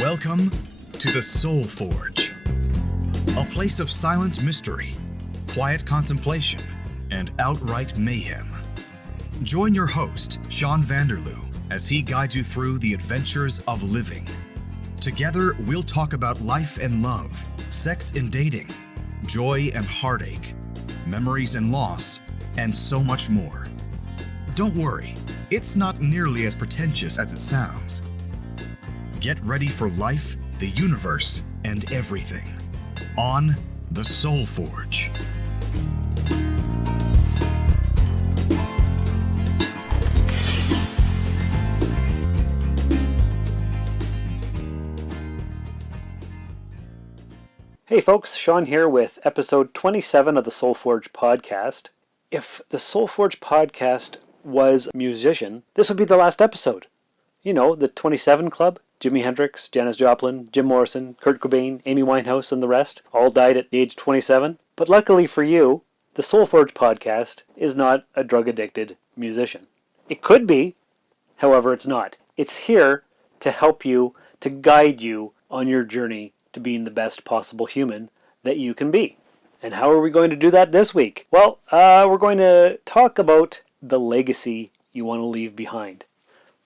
Welcome to the Soul Forge, a place of silent mystery, quiet contemplation, and outright mayhem. Join your host, Sean Vanderloo, as he guides you through the adventures of living. Together, we'll talk about life and love, sex and dating, joy and heartache, memories and loss, and so much more. Don't worry, it's not nearly as pretentious as it sounds. Get ready for life, the universe, and everything on the Soul Forge. Hey folks, Sean here with episode 27 of the Soul Forge podcast. If the Soul Forge podcast was a musician, this would be the last episode. You know, the 27 Club. Jimi Hendrix, Janis Joplin, Jim Morrison, Kurt Cobain, Amy Winehouse, and the rest all died at the age of 27. But luckily for you, the Soul Forge podcast is not a drug-addicted musician. It could be, however it's not. It's here to help you, to guide you on your journey to being the best possible human that you can be. And how are we going to do that this week? Well, we're going to talk about the legacy you want to leave behind.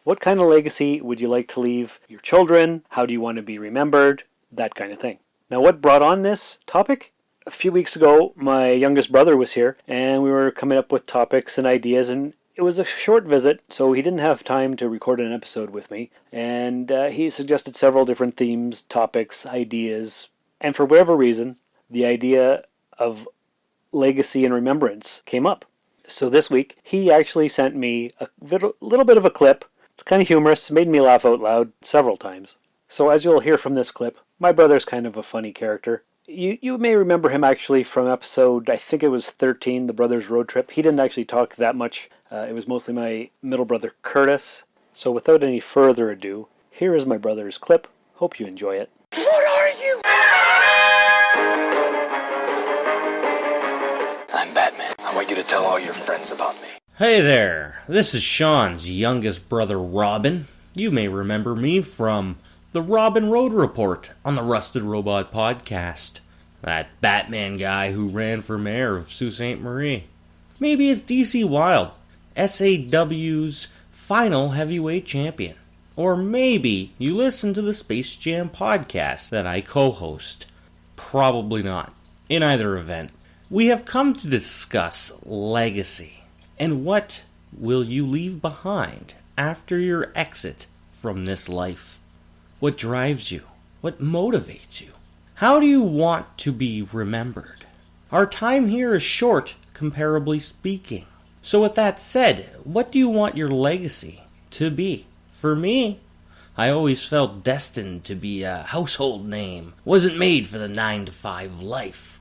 What kind of legacy would you like to leave your children? How do you want to be remembered? That kind of thing. Now, what brought on this topic? A few weeks ago, my youngest brother was here, and we were coming up with topics and ideas, and it was a short visit, so he didn't have time to record an episode with me, and he suggested several different themes, topics, ideas, and for whatever reason, the idea of legacy and remembrance came up. So this week, he actually sent me a little bit of a clip. It's kind of humorous, made me laugh out loud several times. So as you'll hear from this clip, my brother's kind of a funny character. You may remember him actually from episode, I think it was 13, The Brothers Road Trip. He didn't actually talk that much. It was mostly my middle brother, Curtis. So without any further ado, here is my brother's clip. Hope you enjoy it. What are you? I'm Batman. I want you to tell all your friends about me. Hey there, this is Sean's youngest brother Robin. You may remember me from the Robin Road Report on the Rusted Robot podcast. That Batman guy who ran for mayor of Sault Ste. Marie. Maybe it's DC Wild, SAW's final heavyweight champion. Or maybe you listen to the Space Jam podcast that I co-host. Probably not. In either event, we have come to discuss legacy. And what will you leave behind after your exit from this life? What drives you? What motivates you? How do you want to be remembered? Our time here is short, comparably speaking. So with that said, what do you want your legacy to be? For me, I always felt destined to be a household name. Wasn't made for the 9-to-5 life.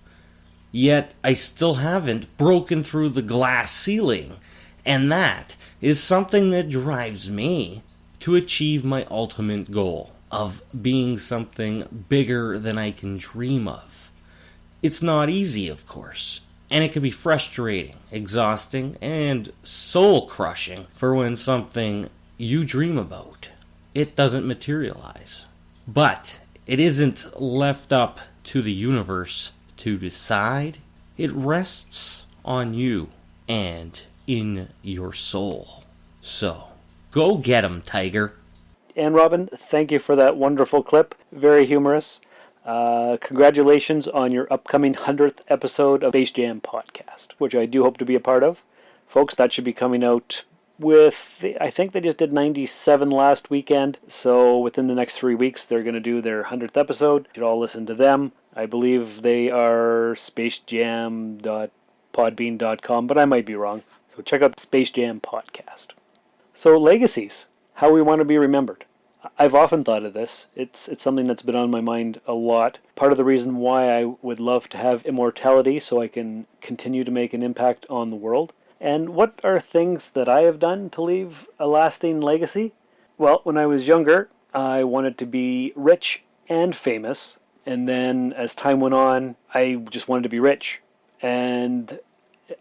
Yet, I still haven't broken through the glass ceiling, and that is something that drives me to achieve my ultimate goal of being something bigger than I can dream of. It's not easy, of course, and it can be frustrating, exhausting, and soul-crushing for when something you dream about, it doesn't materialize. But it isn't left up to the universe to decide. It rests on you and in your soul. So, go get 'em, Tiger. And Robin, thank you for that wonderful clip. Very humorous. Congratulations on your upcoming 100th episode of Space Jam podcast, which I do hope to be a part of. Folks, that should be coming out I think they just did 97 last weekend, so within the next 3 weeks they're going to do their 100th episode. You should all listen to them. I believe they are spacejam.podbean.com, but I might be wrong. So check out the Space Jam podcast. So legacies, how we want to be remembered. I've often thought of this. It's something that's been on my mind a lot. Part of the reason why I would love to have immortality so I can continue to make an impact on the world. And what are things that I have done to leave a lasting legacy? Well, when I was younger, I wanted to be rich and famous. And then as time went on, I just wanted to be rich. And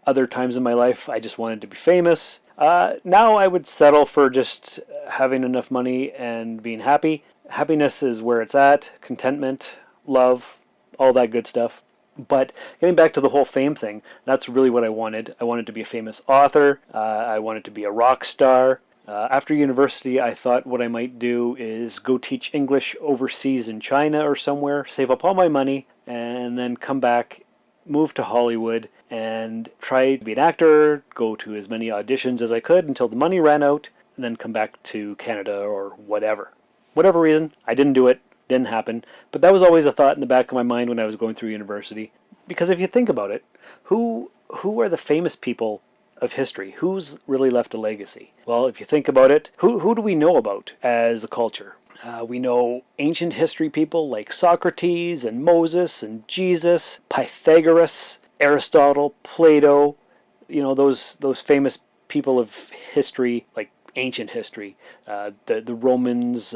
other times in my life, I just wanted to be famous. Now I would settle for just having enough money and being happy. Happiness is where it's at, contentment, love, all that good stuff. But getting back to the whole fame thing, that's really what I wanted. I wanted to be a famous author. I wanted to be a rock star. After university, I thought what I might do is go teach English overseas in China or somewhere, save up all my money, and then come back, move to Hollywood, and try to be an actor, go to as many auditions as I could until the money ran out, and then come back to Canada or whatever. Whatever reason, I didn't do it, didn't happen, but that was always a thought in the back of my mind when I was going through university. Because if you think about it, who are the famous people of history? Who's really left a legacy? Well, if you think about it, who do we know about as a culture? We know ancient history people like Socrates and Moses and Jesus, Pythagoras, Aristotle, Plato, those famous people of history, like ancient history, the Romans,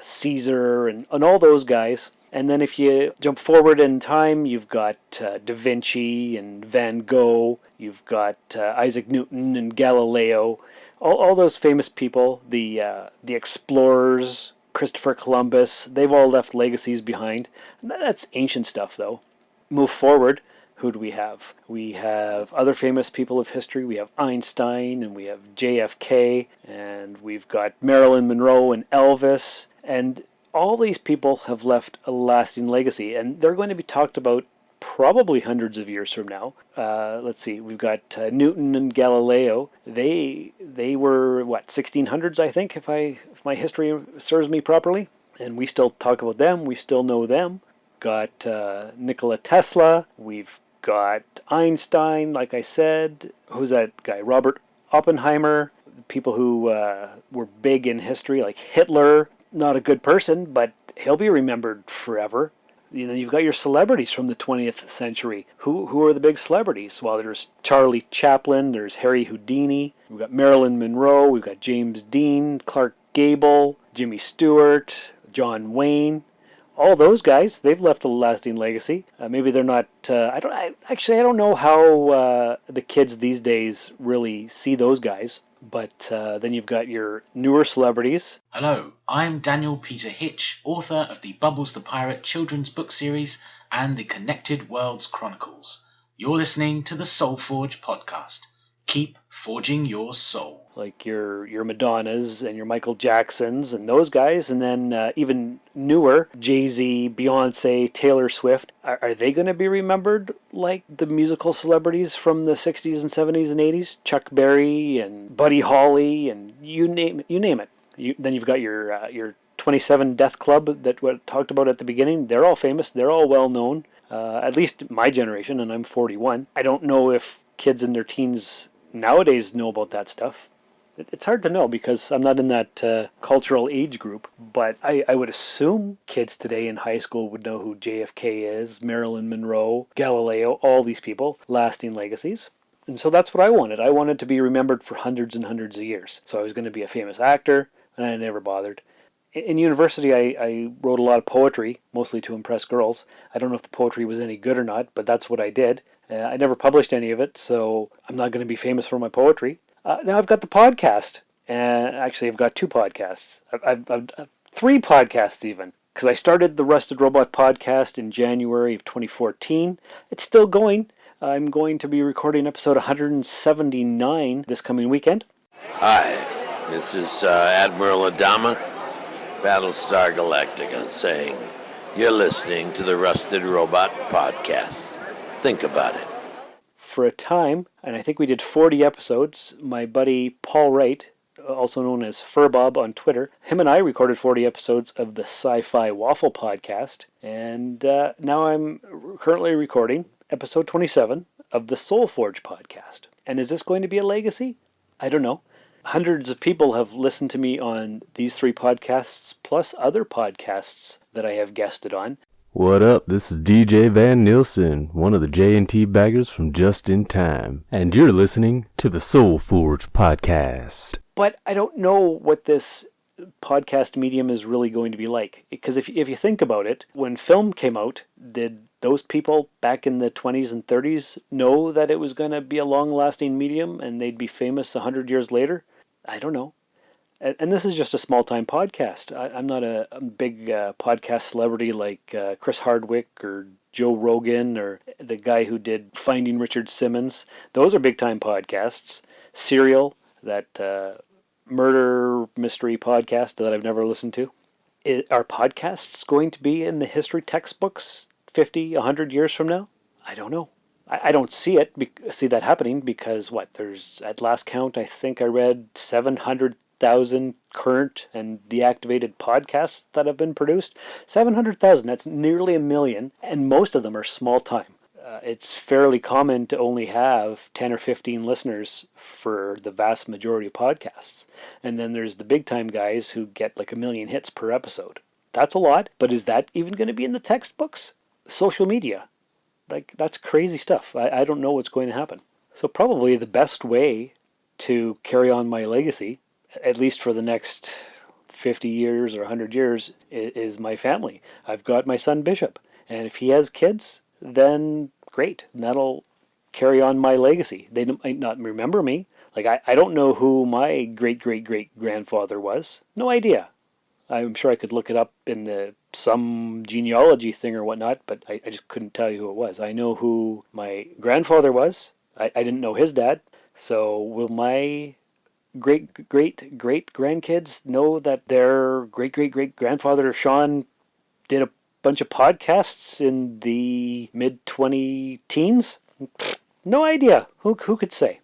Caesar, and all those guys. And then if you jump forward in time, you've got Da Vinci and Van Gogh, you've got Isaac Newton and Galileo, all those famous people, the explorers, Christopher Columbus, they've all left legacies behind. That's ancient stuff, though. Move forward, who do we have? We have other famous people of history. We have Einstein, and we have JFK, and we've got Marilyn Monroe and Elvis, and all these people have left a lasting legacy, and they're going to be talked about probably hundreds of years from now. Let's see, we've got Newton and Galileo. They were, 1600s, I think, if my history serves me properly, and we still talk about them, we still know them. Got Nikola Tesla, we've got Einstein, like I said. Who's that guy? Robert Oppenheimer. People who were big in history, like Hitler. Not a good person, but he'll be remembered forever. You've got your celebrities from the 20th century. Who are the big celebrities? Well, there's Charlie Chaplin, there's Harry Houdini, we've got Marilyn Monroe, we've got James Dean, Clark Gable, Jimmy Stewart, John Wayne. All those guys, they've left a lasting legacy. Maybe they're not. I don't know how the kids these days really see those guys. But then you've got your newer celebrities. Hello, I'm Daniel Peter Hitch, author of the Bubbles the Pirate children's book series and the Connected Worlds Chronicles. You're listening to the Soul Forge podcast. Keep forging your soul. Like your Madonnas and your Michael Jacksons and those guys, and then even newer, Jay-Z, Beyonce, Taylor Swift. Are they going to be remembered like the musical celebrities from the 60s and 70s and 80s? Chuck Berry and Buddy Holly and you name it. Then you've got your 27 Death Club that we talked about at the beginning. They're all famous. They're all well known. At least my generation, and I'm 41. I don't know if kids in their teens nowadays know about that stuff. It's hard to know because I'm not in that cultural age group, but I would assume kids today in high school would know who JFK is, Marilyn Monroe, Galileo, all these people, lasting legacies. And so that's what I wanted. I wanted to be remembered for hundreds and hundreds of years. So I was going to be a famous actor, and I never bothered. In university, I wrote a lot of poetry, mostly to impress girls. I don't know if the poetry was any good or not, but that's what I did. I never published any of it, so I'm not going to be famous for my poetry. Now I've got the podcast, and actually I've got two podcasts. I've 3 podcasts even, because I started the Rusted Robot podcast in January of 2014. It's still going. I'm going to be recording episode 179 this coming weekend. Hi, this is Admiral Adama, Battlestar Galactica, saying you're listening to the Rusted Robot podcast. Think about it. For a time, and I think we did 40 episodes, my buddy Paul Wright, also known as Furbob on Twitter, him and I recorded 40 episodes of the Sci-Fi Waffle podcast, and now I'm currently recording episode 27 of the Soul Forge podcast. And is this going to be a legacy? I don't know. Hundreds of people have listened to me on these 3 podcasts, plus other podcasts that I have guested on. What up? This is DJ Van Nielsen, one of the J&T baggers from Just in Time, and you're listening to the Soul Forge podcast. But I don't know what this podcast medium is really going to be like, because if you think about it, when film came out, did those people back in the 20s and 30s know that it was going to be a long-lasting medium and they'd be famous 100 years later? I don't know. And this is just a small-time podcast. I'm not a big podcast celebrity like Chris Hardwick or Joe Rogan or the guy who did Finding Richard Simmons. Those are big-time podcasts. Serial, that murder mystery podcast that I've never listened to. Are podcasts going to be in the history textbooks 50, 100 years from now? I don't know. I don't see that happening because there's, at last count, I think I read 700,000 current and deactivated podcasts that have been produced. 700,000, that's nearly 1 million, and most of them are small time. It's fairly common to only have 10 or 15 listeners for the vast majority of podcasts. And then there's the big time guys who get like 1 million hits per episode. That's a lot, but is that even going to be in the textbooks? Social media. That's crazy stuff. I don't know what's going to happen. So probably the best way to carry on my legacy, at least for the next 50 years or 100 years, is my family. I've got my son Bishop, and if he has kids, then great. And that'll carry on my legacy. They might not remember me. I don't know who my great-great-great-grandfather was. No idea. I'm sure I could look it up in some genealogy thing or whatnot, but I just couldn't tell you who it was. I know who my grandfather was. I didn't know his dad. So will my great-great-great-grandkids know that their great-great-great-grandfather Sean did a bunch of podcasts in the mid-20-teens? No idea. Who could say?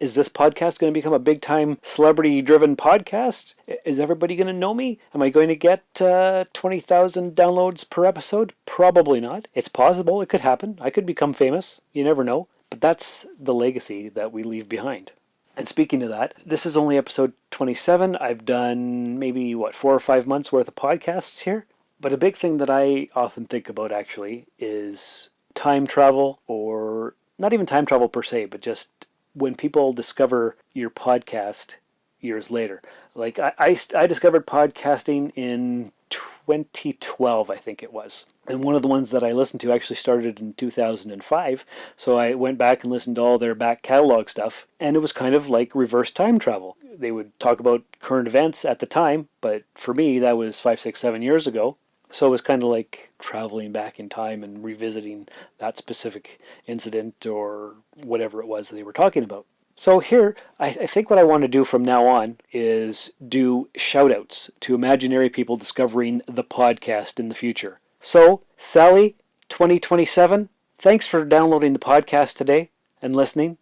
Is this podcast going to become a big-time celebrity-driven podcast? Is everybody going to know me? Am I going to get 20,000 downloads per episode? Probably not. It's possible. It could happen. I could become famous. You never know. But that's the legacy that we leave behind. And speaking of that, this is only episode 27. I've done maybe, 4 or 5 months worth of podcasts here. But a big thing that I often think about actually is time travel, or not even time travel per se, but just when people discover your podcast years later. I discovered podcasting in 2012, I think it was. And one of the ones that I listened to actually started in 2005. So I went back and listened to all their back catalog stuff. And it was kind of like reverse time travel. They would talk about current events at the time, but for me, that was 5, 6, 7 years ago. So it was kind of like traveling back in time and revisiting that specific incident or whatever it was that they were talking about. So here, I think what I want to do from now on is do shout-outs to imaginary people discovering the podcast in the future. So, Sally, 2027, thanks for downloading the podcast today and listening.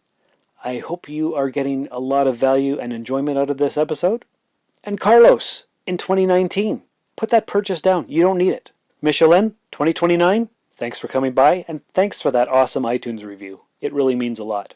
I hope you are getting a lot of value and enjoyment out of this episode. And Carlos, in 2019. Put that purchase down. You don't need it. Michelin, 2029, thanks for coming by, and thanks for that awesome iTunes review. It really means a lot.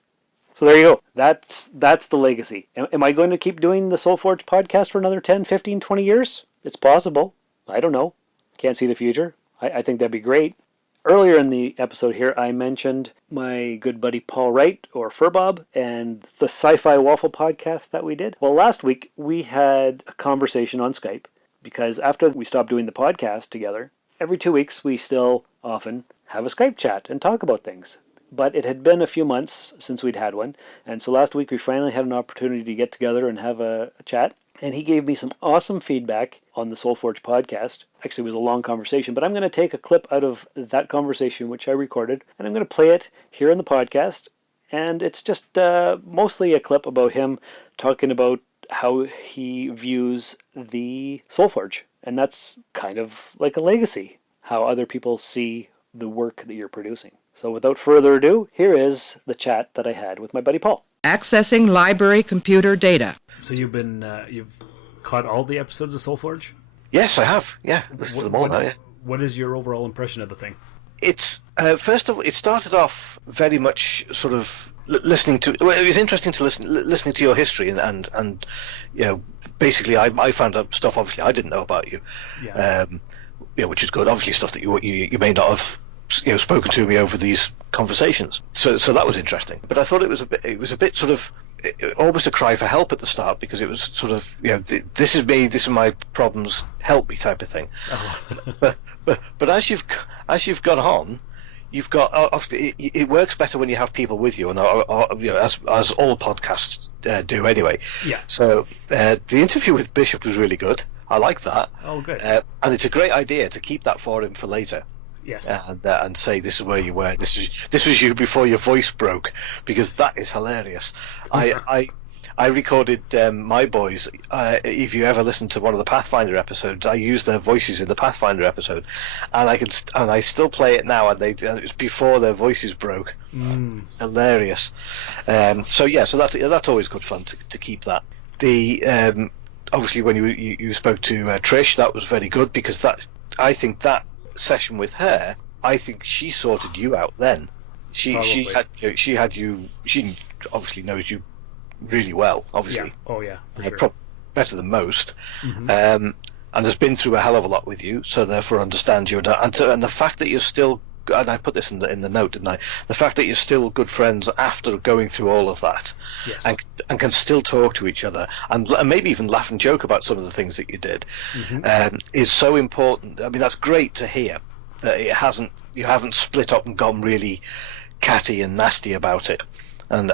So there you go. That's the legacy. Am I going to keep doing the SoulForge podcast for another 10, 15, 20 years? It's possible. I don't know. Can't see the future. I think that'd be great. Earlier in the episode here, I mentioned my good buddy Paul Wright, or Furbob, and the Sci-Fi Waffle podcast that we did. Well, last week we had a conversation on Skype, because after we stopped doing the podcast together, every 2 weeks we still often have a Skype chat and talk about things. But it had been a few months since we'd had one, and so last week we finally had an opportunity to get together and have a chat. And he gave me some awesome feedback on the SoulForge podcast. Actually, it was a long conversation, but I'm going to take a clip out of that conversation, which I recorded, and I'm going to play it here in the podcast. And it's just mostly a clip about him talking about how he views the SoulForge. And that's kind of like a legacy, how other people see the work that you're producing. So without further ado, here is the chat that I had with my buddy Paul. Accessing library computer data. So you've caught all the episodes of SoulForge? Yes, I have. Yeah, listened to them all now, yeah. What is your overall impression of the thing? It's first of all, it started off very much sort of listening to. Well, it was interesting to listening to your history and you know, basically I found out stuff obviously I didn't know about you, which is good. Obviously stuff that you may not have spoken to me over these conversations. So that was interesting. But I thought it was a bit sort of almost a cry for help at the start, because it was sort of this is me, this are my problems, help me type of thing. Oh. but as you've gone on, you've got obviously it works better when you have people with you, and as all podcasts do anyway. Yeah. So the interview with Bishop was really good. I like that. Oh, good. And it's a great idea to keep that for him for later. Yes. And say this is where you were. This was you before your voice broke, because that is hilarious. I recorded my boys. If you ever listen to one of the Pathfinder episodes, I used their voices in the Pathfinder episode, and I still play it now. And it's before their voices broke. It's hilarious. So that's always good fun to keep that. The obviously when you spoke to Trish, that was very good, because I think that session with her, I think she sorted you out then. She obviously knows you really well, obviously. Yeah. Oh yeah, for sure. Better than most. And has been through a hell of a lot with you, so therefore understands you. And the fact that you're still, and I put this in the note, didn't I? The fact that you're still good friends after going through all of that, yes. and can still talk to each other, and maybe even laugh and joke about some of the things that you did, is so important. I mean, that's great to hear that you haven't split up and gone really catty and nasty about it, and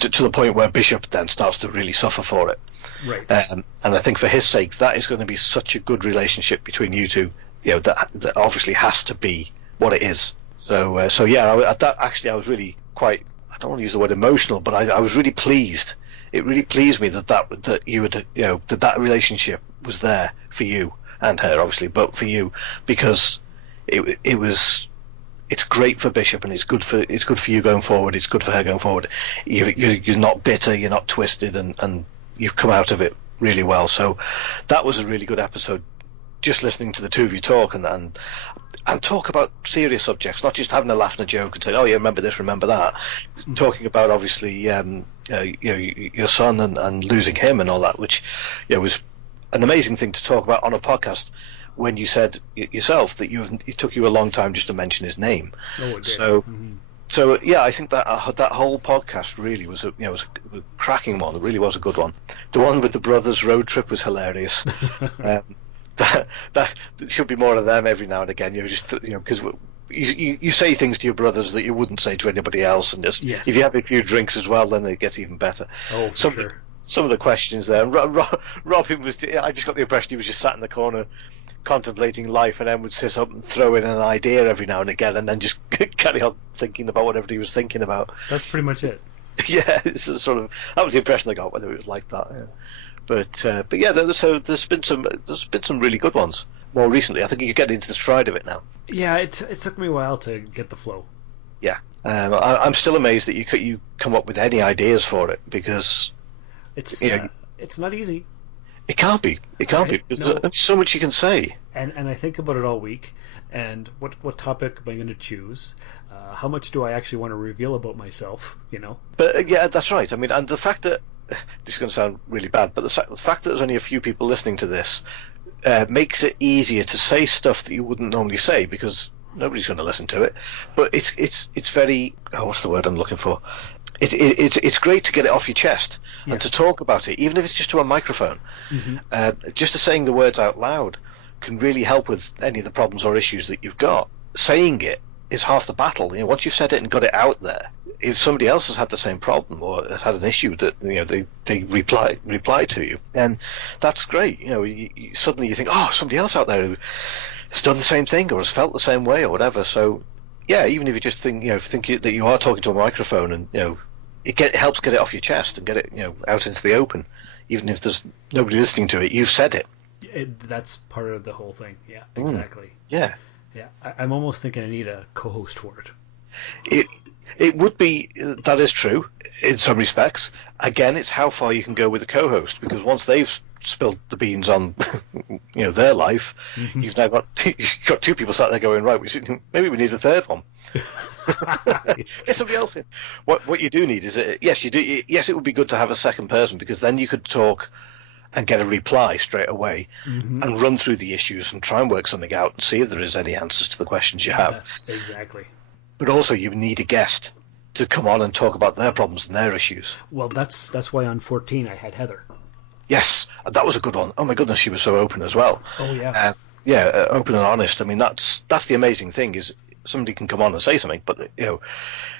to the point where Bishop then starts to really suffer for it. Right. And I think for his sake, that is going to be such a good relationship between you two. That obviously has to be what it is. So I was really quite, I don't want to use the word emotional, but I was really pleased. It really pleased me that you would, that relationship was there for you and her, obviously, but for you, because it's great for Bishop, and it's good for you going forward. It's good for her going forward. You're not bitter, you're not twisted, and you've come out of it really well. So that was a really good episode. Just listening to the two of you talk and talk about serious subjects, not just having a laugh and a joke and saying, "Oh, yeah, remember this, remember that." Talking about obviously, your son and losing him and all that, which was an amazing thing to talk about on a podcast. When you said yourself that it took you a long time just to mention his name. Oh, it did. So yeah, I think that whole podcast really was a cracking one. It really was a good one. The one with the brothers road trip was hilarious. That should be more of them every now and again. Because you say things to your brothers that you wouldn't say to anybody else, and just if you have a few drinks as well, then they get even better. Oh, for sure. Some of the questions there. Robin was. I just got the impression he was just sat in the corner, contemplating life, and then would sit up and throw in an idea every now and again, and then just carry on thinking about whatever he was thinking about. That's pretty much it. Yeah, it's sort of, that was the impression I got, whether it was like that. Yeah. But yeah, there's been some really good ones more recently. I think you're getting into the stride of it now. Yeah, it took me a while to get the flow. Yeah, I'm still amazed that you come up with any ideas for it, because it's not easy. It can't be. It can't be, because there's so much you can say. And I think about it all week. And what topic am I going to choose? How much do I actually want to reveal about myself? But yeah, that's right. I mean, and the fact that this is going to sound really bad, but the fact that there's only a few people listening to this makes it easier to say stuff that you wouldn't normally say, because nobody's going to listen to it. But it's very, what's the word I'm looking for? It's great to get it off your chest and to talk about it, even if it's just to a microphone. Just to saying the words out loud can really help with any of the problems or issues that you've got. Saying it is half the battle. Once you've said it and got it out there, if somebody else has had the same problem or has had an issue that they reply to you, then that's great. Suddenly you think, oh, somebody else out there who has done the same thing or has felt the same way or whatever. So yeah, even if you just think that you are talking to a microphone, and it helps get it off your chest and get it out into the open, even if there's nobody listening to it. You've said it. That's part of the whole thing. Yeah, exactly. Yeah. I'm almost thinking I need a co-host for it. It would be, that is true in some respects. Again, it's how far you can go with a co-host, because once they've spilled the beans on their life, you've now got two people sat there going, right, maybe we need a third one. Get somebody else in. What you do need is yes, it would be good to have a second person, because then you could talk and get a reply straight away and run through the issues and try and work something out and see if there is any answers to the questions you have. Exactly. But also you need a guest to come on and talk about their problems and their issues. Well, that's why on 14 I had Heather. Yes, that was a good one. Oh my goodness, she was so open as well. Oh yeah. Open and honest. I mean, that's the amazing thing, is somebody can come on and say something, but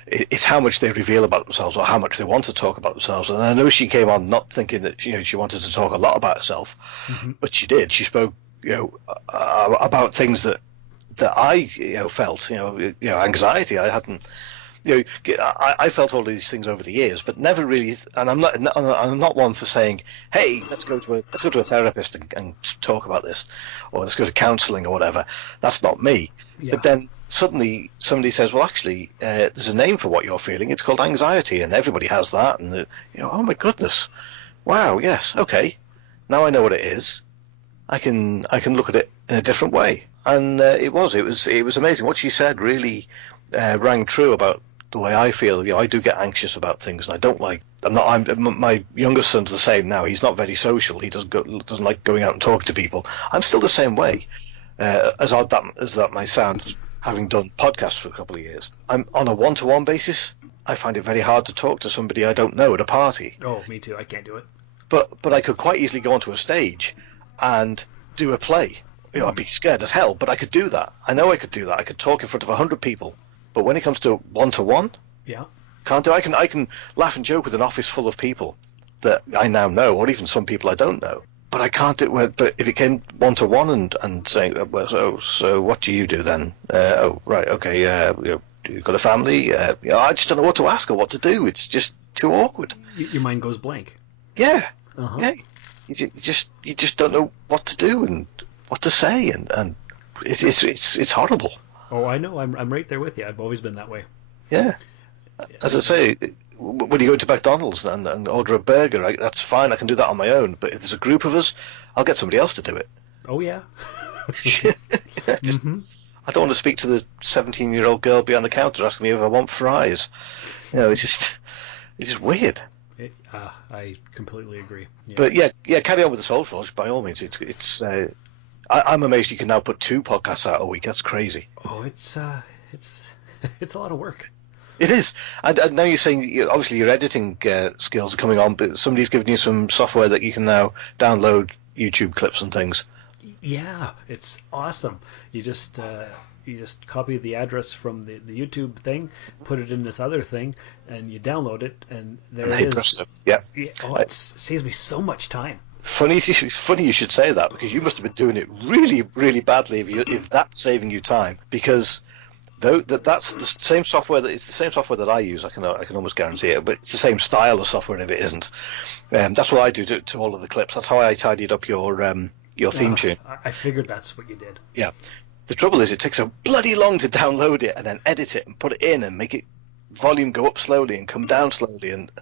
it's how much they reveal about themselves or how much they want to talk about themselves. And I know she came on not thinking that she wanted to talk a lot about herself, but she did. She spoke about things that I felt, anxiety. I hadn't. I felt all these things over the years, but never really. And I'm not one for saying, "Hey, let's go to a therapist and talk about this," or "Let's go to counselling" or whatever. That's not me. Yeah. But then suddenly somebody says, "Well, actually, there's a name for what you're feeling. It's called anxiety, and everybody has that." And oh my goodness, wow, yes, okay, now I know what it is. I can look at it in a different way. And it was amazing. What she said really rang true about the way I feel. I do get anxious about things, and I don't like. My youngest son's the same now. He's not very social. He doesn't like going out and talking to people. I'm still the same way. As odd as that might sound, having done podcasts for a couple of years, I'm on a one-to-one basis. I find it very hard to talk to somebody I don't know at a party. Oh, me too. I can't do it. But I could quite easily go onto a stage and do a play. I'd be scared as hell, but I could do that. I know I could do that. I could talk in front of 100 people. But when it comes to one-to-one, can't do. I can laugh and joke with an office full of people that I now know, or even some people I don't know. But I can't do it. But if it came one-to-one and saying, well, so what do you do then? Oh, right, okay. You've got a family. I just don't know what to ask or what to do. It's just too awkward. Your mind goes blank. Yeah. Yeah. You just don't know what to do and what to say, and it's horrible. Oh, I know. I'm right there with you. I've always been that way. Yeah. As I say, when you go to McDonald's and order a burger, that's fine. I can do that on my own. But if there's a group of us, I'll get somebody else to do it. Oh yeah. I don't want to speak to the 17-year-old girl behind the counter asking me if I want fries. It's just weird. I completely agree. Yeah. But yeah, carry on with the Soul Forge by all means. I'm amazed you can now put 2 podcasts out a week. That's crazy. Oh, it's a lot of work. It is, and now you're saying obviously your editing skills are coming on, but somebody's given you some software that you can now download YouTube clips and things. Yeah, it's awesome. You just copy the address from the YouTube thing, put it in this other thing, and you download it, and there it is. Presto. Yeah. Oh, it saves me so much time. Funny you should say that, because you must have been doing it really, really badly if that's saving you time. Because that's the same software that I use. I can almost guarantee it, but it's the same style of software if it isn't. That's what I do to all of the clips. That's how I tidied up your theme tune. I figured that's what you did. Yeah. The trouble is, it takes so bloody long to download it and then edit it and put it in and make it volume go up slowly and come down slowly. And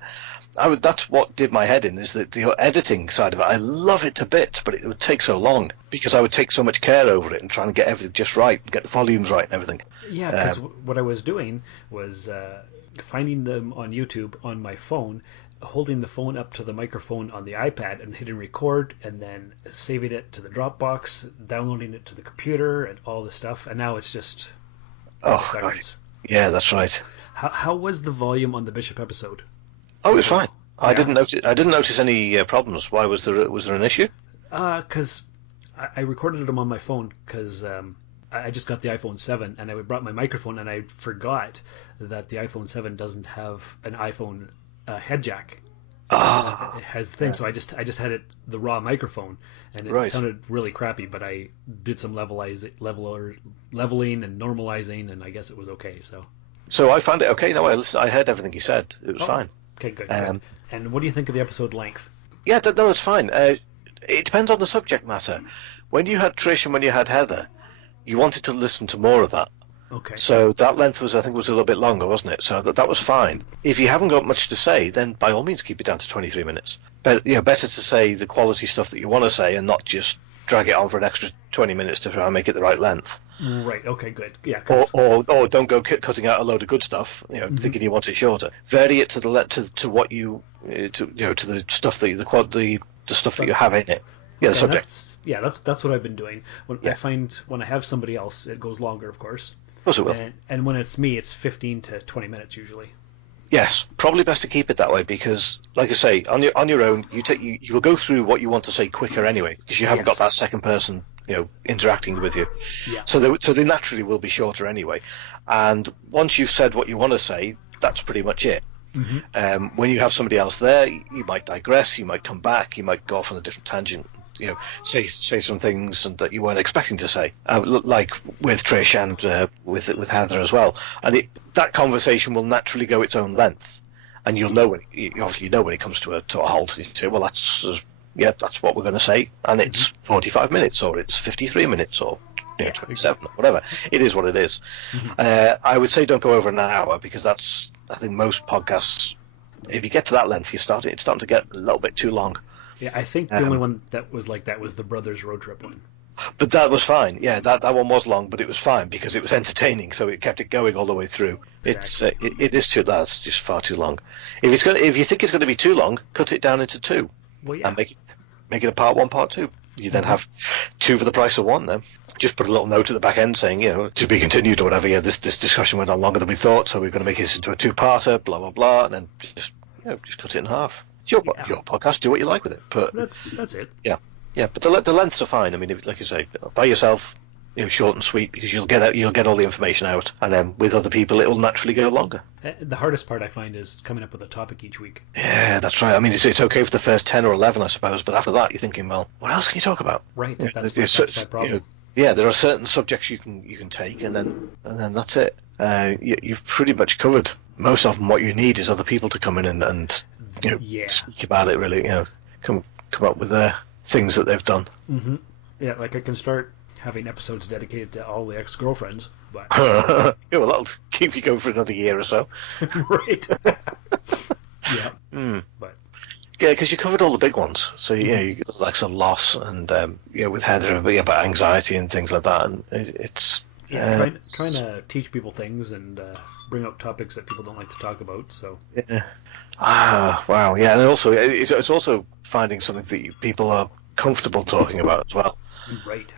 that's what did my head in, is that the editing side of it. I love it to bits, but it would take so long because I would take so much care over it and trying to get everything just right, get the volumes right and everything. Yeah, because what I was doing was finding them on YouTube on my phone, holding the phone up to the microphone on the iPad and hitting record, and then saving it to the Dropbox, downloading it to the computer, and all this stuff. And now it's just seconds. Yeah, that's right. How was the volume on the Bishop episode? Oh, it was fine. I didn't notice any problems. Why was there an issue? Because I recorded them on my phone because I just got the iPhone 7 and I brought my microphone, and I forgot that the iPhone 7 doesn't have an iPhone head jack. It has the thing, so I just had the raw microphone, and it sounded really crappy. But I did some leveling and normalizing, and I guess it was okay. So I found it okay. No, I heard everything you said. It was fine. Okay, good. And what do you think of the episode length? Yeah, no, it's fine. It depends on the subject matter. When you had Trish and when you had Heather, you wanted to listen to more of that. Okay. So that length was a little bit longer, wasn't it? So that was fine. If you haven't got much to say, then by all means keep it down to 23 minutes. But better to say the quality stuff that you want to say and not just drag it on for an extra 20 minutes to try and make it the right length. Right. Okay. Good. Yeah. Or don't go cutting out a load of good stuff. Thinking you want it shorter. Vary it to what you to the stuff the stuff that you have in it. Yeah. The subject. That's what I've been doing. I find when I have somebody else, it goes longer, of course. Of course it will. And when it's me, it's 15 to 20 minutes usually. Yes, probably best to keep it that way because, like I say, on your own, you will go through what you want to say quicker anyway because you haven't got that second person interacting with you. Yeah. So they naturally will be shorter anyway. And once you've said what you want to say, that's pretty much it. Mm-hmm. When you have somebody else there, you might digress, you might come back, you might go off on a different tangent, say some things that you weren't expecting to say, like with Trish and with Heather as well. And that conversation will naturally go its own length, and you'll know when it comes to a halt. You say, well, that's what we're going to say, and it's 45 minutes, or it's 53 minutes, or 27, or whatever. It is what it is. I would say don't go over an hour, because I think most podcasts, if you get to that length, it's starting to get a little bit too long. Yeah, I think the only one that was like that was the Brothers Road Trip one. But that was fine. Yeah, that one was long, but it was fine because it was entertaining, so it kept it going all the way through. Exactly. That's just far too long. If you think it's going to be too long, cut it down into two, and make it a part 1, part 2. You then have 2 for the price of 1. Then just put a little note at the back end saying, to be continued or whatever. Yeah, this discussion went on longer than we thought, so we're going to make this into a 2-parter. Blah blah blah, and then just cut it in half. It's your podcast. Do what you like with it. But that's it. Yeah, but the lengths are fine. I mean, like you say, by yourself, short and sweet, because you'll get all the information out, and then with other people, it'll naturally go longer. The hardest part I find is coming up with a topic each week. Yeah, that's right. I mean, it's okay for the first 10 or 11, I suppose, but after that, you're thinking, well, what else can you talk about? Right. That's that problem. There are certain subjects you can take, and then that's it. You've pretty much covered most of them. What you need is other people to come in and speak about it. Really, come up with things that they've done. Mm-hmm. Yeah, like I can start having episodes dedicated to all the ex-girlfriends, but well, that'll keep you going for another year or so. Right. Yeah. But yeah, because you covered all the big ones. So you like some loss and with Heather about anxiety and things like that, and it's trying to teach people things and bring up topics that people don't like to talk about. So yeah. Wow. Yeah, and also it's also finding something that people are comfortable talking about as well. Right.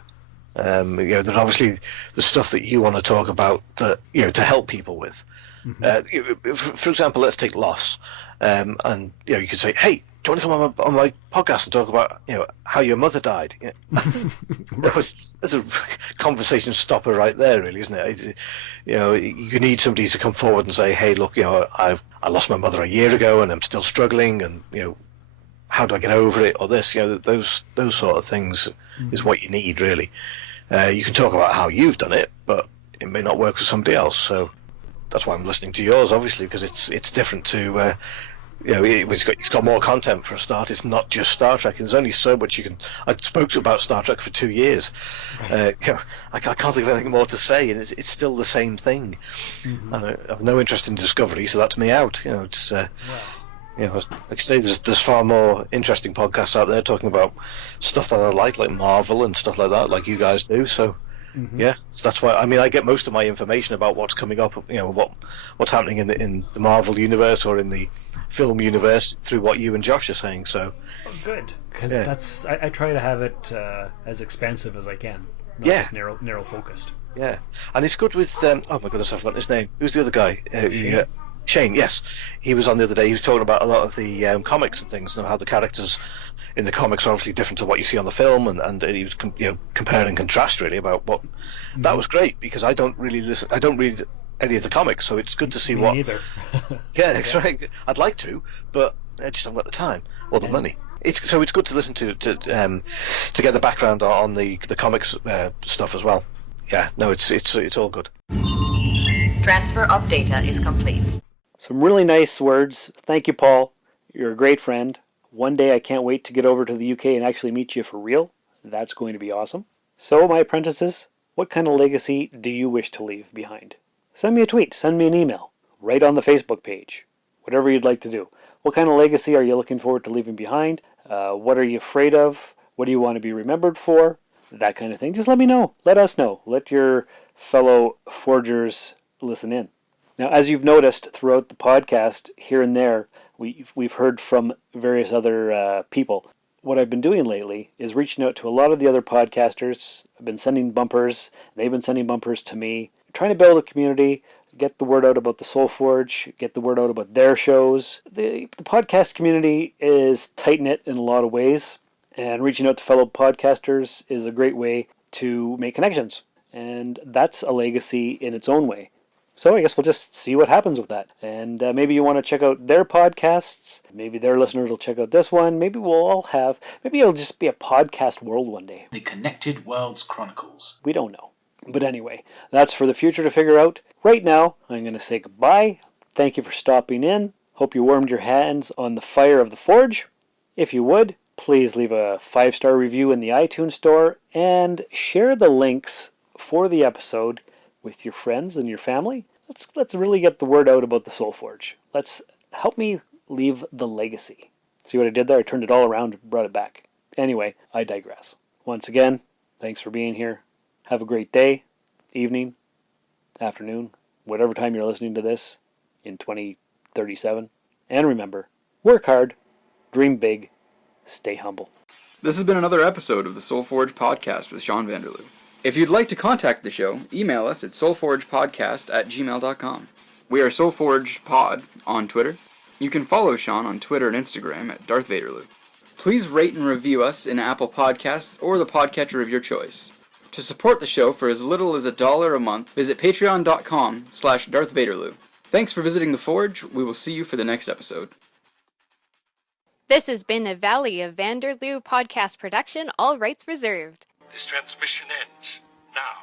There's obviously the stuff that you want to talk about that to help people with. Mm-hmm. For example, let's take loss, and you could say, "Hey, do you want to come on my podcast and talk about how your mother died?" That's a conversation stopper right there, really, isn't it? You need somebody to come forward and say, "Hey, look, I lost my mother a year ago, and I'm still struggling, and how do I get over it?" Or this, those sort of things is what you need, really. You can talk about how you've done it, but it may not work for somebody else. So that's why I'm listening to yours, obviously, because it's different to. It's got more content for a start. It's not just Star Trek. There's only so much you can. I spoke about Star Trek for 2 years. I can't think of anything more to say, and it's still the same thing. Mm-hmm. I have no interest in Discovery, so that's me out. It's. Like I say, there's far more interesting podcasts out there talking about stuff that I like Marvel and stuff like that, like you guys do. So, so that's why. I mean, I get most of my information about what's coming up, what's happening in the Marvel universe or in the film universe through what you and Josh are saying. So, good, because that's I try to have it as expansive as I can, not just narrow focused. Yeah, and it's good with oh my goodness, I've forgotten his name. Who's the other guy? Shane, yes, he was on the other day. He was talking about a lot of the comics and things, and how the characters in the comics are obviously different to what you see on the film, and he was compare and contrast really about what. Mm-hmm. That was great because I don't read any of the comics, so it's good to see what. Neither. Yeah, that's right. I'd like to, but I just haven't got the time or the money. It's good to listen to get the background on the comics stuff as well. Yeah, no, it's all good. Transfer of data is complete. Some really nice words. Thank you, Paul. You're a great friend. One day I can't wait to get over to the UK and actually meet you for real. That's going to be awesome. So, my apprentices, what kind of legacy do you wish to leave behind? Send me a tweet. Send me an email. Write on the Facebook page. Whatever you'd like to do. What kind of legacy are you looking forward to leaving behind? What are you afraid of? What do you want to be remembered for? That kind of thing. Just let me know. Let us know. Let your fellow forgers listen in. Now, as you've noticed throughout the podcast, here and there, we've heard from various other people. What I've been doing lately is reaching out to a lot of the other podcasters. I've been sending bumpers. They've been sending bumpers to me. Trying to build a community, get the word out about the Soul Forge, get the word out about their shows. The podcast community is tight-knit in a lot of ways, and reaching out to fellow podcasters is a great way to make connections. And that's a legacy in its own way. So I guess we'll just see what happens with that. And maybe you want to check out their podcasts. Maybe their listeners will check out this one. Maybe maybe it'll just be a podcast world one day. The Connected Worlds Chronicles. We don't know. But anyway, that's for the future to figure out. Right now, I'm going to say goodbye. Thank you for stopping in. Hope you warmed your hands on the fire of the Forge. If you would, please leave a 5-star review in the iTunes store and share the links for the episode with your friends and your family. Let's really get the word out about the Soul Forge. Let's help me leave the legacy. See what I did there? I turned it all around and brought it back. Anyway, I digress. Once again, thanks for being here. Have a great day, evening, afternoon, whatever time you're listening to this in 2037. And remember, work hard, dream big, stay humble. This has been another episode of the Soul Forge Podcast with Sean Vanderloo. If you'd like to contact the show, email us at soulforgepodcast@gmail.com. We are SoulForgePod on Twitter. You can follow Sean on Twitter and Instagram at Darth Vaderloo. Please rate and review us in Apple Podcasts or the podcatcher of your choice. To support the show for as little as $1 a month, visit patreon.com/Darth Vaderloo. Thanks for visiting the Forge. We will see you for the next episode. This has been a Valley of Vanderloo podcast production, all rights reserved. This transmission ends now.